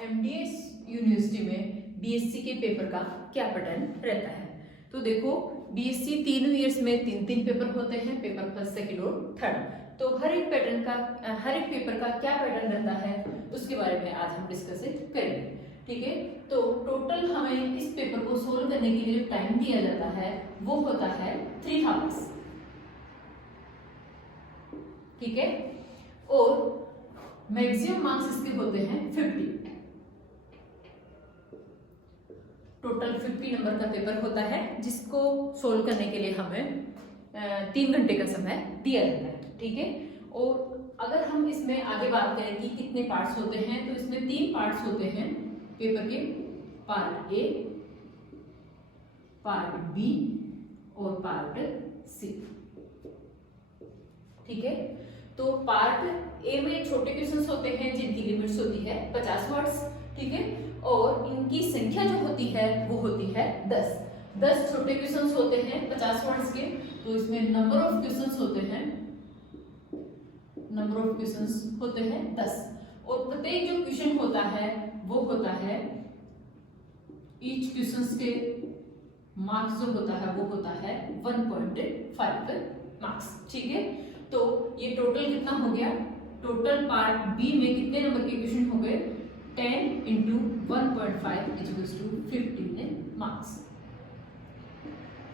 MDS university में BSc के paper का क्या पैटर्न रहता है। तो देखो बीएससी 3 ईयर्स में 3 पेपर होते हैं, पेपर फर्स्ट सेकंड और थर्ड। तो हर एक पेपर का क्या पैटर्न रहता है उसके बारे में आज हम डिस्कस करेंगे। ठीक है, तो टोटल हमें इस पेपर को सोल्व करने के लिए जो टाइम दिया जाता है वो होता है 3 आवर्स। ठीक है, और मैक्सिमम मार्क्स इसके होते हैं 50। टोटल 50 नंबर का पेपर होता है जिसको सोल्व करने के लिए हमें 3 घंटे का समय दिया जाता है। ठीक है, और अगर हम इसमें आगे बात करें कि कितने पार्ट्स होते हैं तो इसमें 3 पार्ट्स होते हैं पेपर के, पार्ट ए, पार्ट बी और पार्ट सी। ठीक है, तो पार्ट ए में छोटे क्वेश्चंस होते हैं जिनकी लिमिट्स होती है 50 वर्ड्स। ठीक है, और इनकी संख्या जो होती है वो होती है 10 छोटे क्वेश्चंस होते हैं 50 वर्ड्स के। तो इसमें नंबर ऑफ क्वेश्चंस होते हैं 10, और प्रत्येक जो क्वेश्चन होता है वो होता है, ईच क्वेश्चंस के मार्क्स जो होता है वो होता है 1.5 मार्क्स। ठीक है, तो ये टोटल कितना हो गया, टोटल पार्ट बी में कितने नंबर के क्वेश्चन हो गए, 10 into 1.5 = 15 मार्क्स।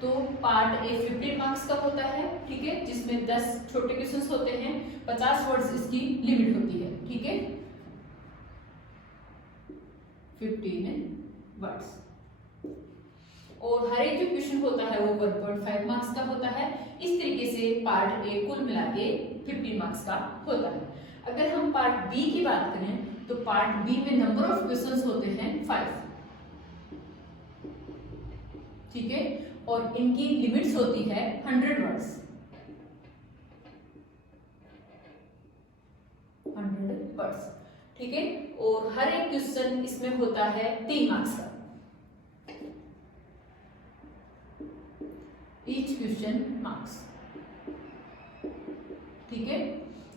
तो पार्ट ए 15 मार्क्स का होता है। ठीक है, जिसमें 10 छोटे क्वेश्चंस होते हैं, 50 वर्ड्स इसकी लिमिट होती है। ठीक है, 15 वर्ड्स, और हर एक जो क्वेश्चन होता है वो 1.5 मार्क्स का होता है। इस तरीके से पार्ट ए कुल मिला के 15 मार्क्स का होता है। अगर हम पार्ट बी की बात करें तो पार्ट बी में नंबर ऑफ क्वेश्चंस होते हैं 5। ठीक है, और इनकी लिमिट्स होती है 100 वर्ड्स। 100 वर्ड्स। ठीक है, और हर एक क्वेश्चन इसमें होता है 3 मार्क्स का। Each question marks. ठीक है,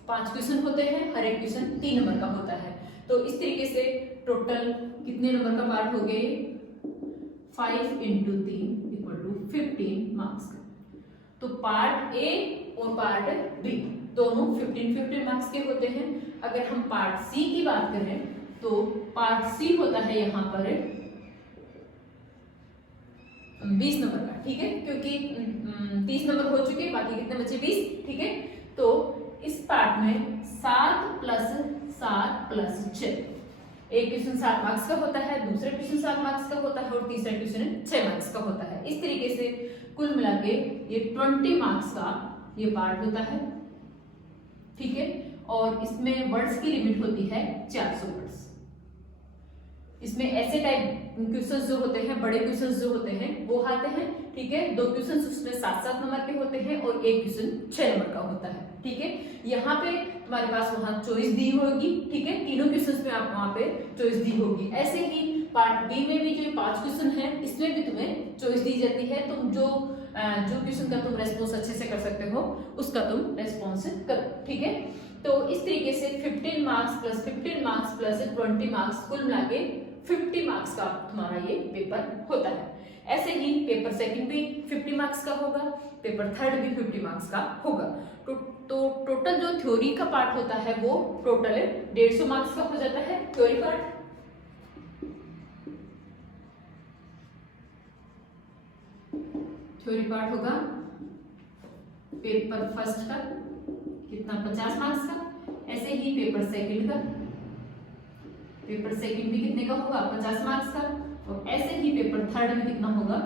5 क्वेश्चन होते हैं, हर एक क्वेश्चन 3 नंबर का होता है। तो इस तरीके से टोटल कितने नंबर का पार्ट हो गए, 5 into 3 = 15 मार्क्स। तो पार्ट ए और पार्ट बी दोनों 15 मार्क्स के होते हैं। अगर हम पार्ट सी की बात करें तो पार्ट सी होता है यहाँ पर 20 नंबर का। ठीक है, क्योंकि 30 नंबर हो चुके, बाकी कितने बचे, 20। ठीक है, तो इस पार्ट में 7 + 7 + 6, एक क्वेश्चन 7 मार्क्स का होता है, दूसरा क्वेश्चन 7 मार्क्स का होता है और तीसरा क्वेश्चन 6 मार्क्स का होता है। इस तरीके से कुल मिला के ये 20 मार्क्स का ये पार्ट होता है। ठीक है, और इसमें वर्ड्स की लिमिट होती है 400 वर्ड्स। इसमें ऐसे टाइप क्वेश्चंस जो होते हैं, बड़े क्वेश्चंस जो होते हैं वो आते हैं। ठीक है, 2 क्वेश्चंस उसमें 7-7 नंबर के होते हैं और एक क्वेश्चन 6 नंबर का होता है। ठीक है, यहाँ पे तुम्हारे पास वहां चॉइस दी होगी। ठीक है, तीनों क्वेश्चंस में आप वहां पे चॉइस दी होगी। ऐसे ही पार्ट बी में भी जो 5 क्वेश्चन है इसमें भी तुम्हें चॉइस दी जाती है। तुम जो क्वेश्चन का तुम रेस्पॉन्स अच्छे से कर सकते हो उसका तुम रेस्पॉन्स करो। ठीक है, तो इस तरीके से 15 मार्क्स + 15 मार्क्स + 20 मार्क्स कुल मिला के 50 मार्क्स का तुम्हारा ये पेपर होता है। ऐसे ही पेपर सेकंड भी 50 मार्क्स का होगा, पेपर थर्ड भी 50 मार्क्स का होगा। तो टोटल जो थ्योरी का पार्ट होता है वो टोटल 150 मार्क्स का हो जाता है, थ्योरी पार्ट। थ्योरी पार्ट होगा पेपर फर्स्ट का कितना, 50 मार्क्स का। ऐसे ही पेपर सेकंड का, पेपर सेकंड भी कितने का होगा, 50 मार्क्स का। और ऐसे ही पेपर थर्ड में कितना होगा,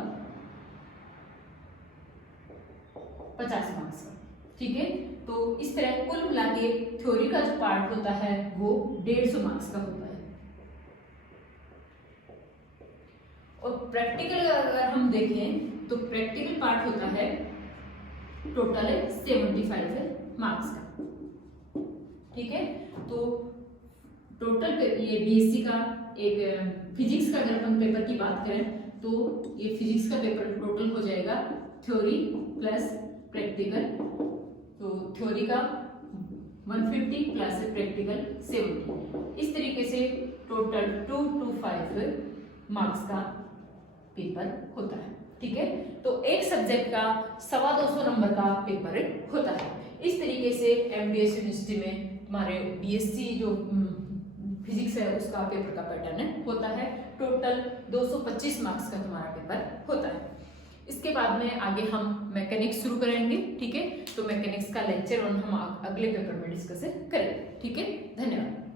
50 मार्क्स का। ठीक है, तो इस तरह कुल मिला के थ्योरी का जो पार्ट होता है वो 150 मार्क्स का होता है। और प्रैक्टिकल अगर हम देखें तो प्रैक्टिकल पार्ट होता है टोटल 75 मार्क्स का। ठीक है, तो टोटल ये बीएससी का एक फिजिक्स का अगर अपन पेपर की बात करें तो ये फिजिक्स का पेपर टोटल हो जाएगा थ्योरी प्लस प्रैक्टिकल। तो थ्योरी का 150 प्लस प्रैक्टिकल 70। इस तरीके से टोटल 2 to 5 मार्क्स का पेपर होता है। ठीक है, तो एक सब्जेक्ट का 250 नंबर का पेपर होता है। इस तरीके से एमडीएस यूनिवर्सिटी में हमारे बीएससी जो फिजिक्स है उसका पेपर का पैटर्न होता है। टोटल 225 मार्क्स का तुम्हारा पेपर होता है। इसके बाद में आगे हम मैकेनिक्स शुरू करेंगे। ठीक है, तो मैकेनिक्स का लेक्चर और हम अगले पेपर में डिस्कस करेंगे। ठीक है, धन्यवाद।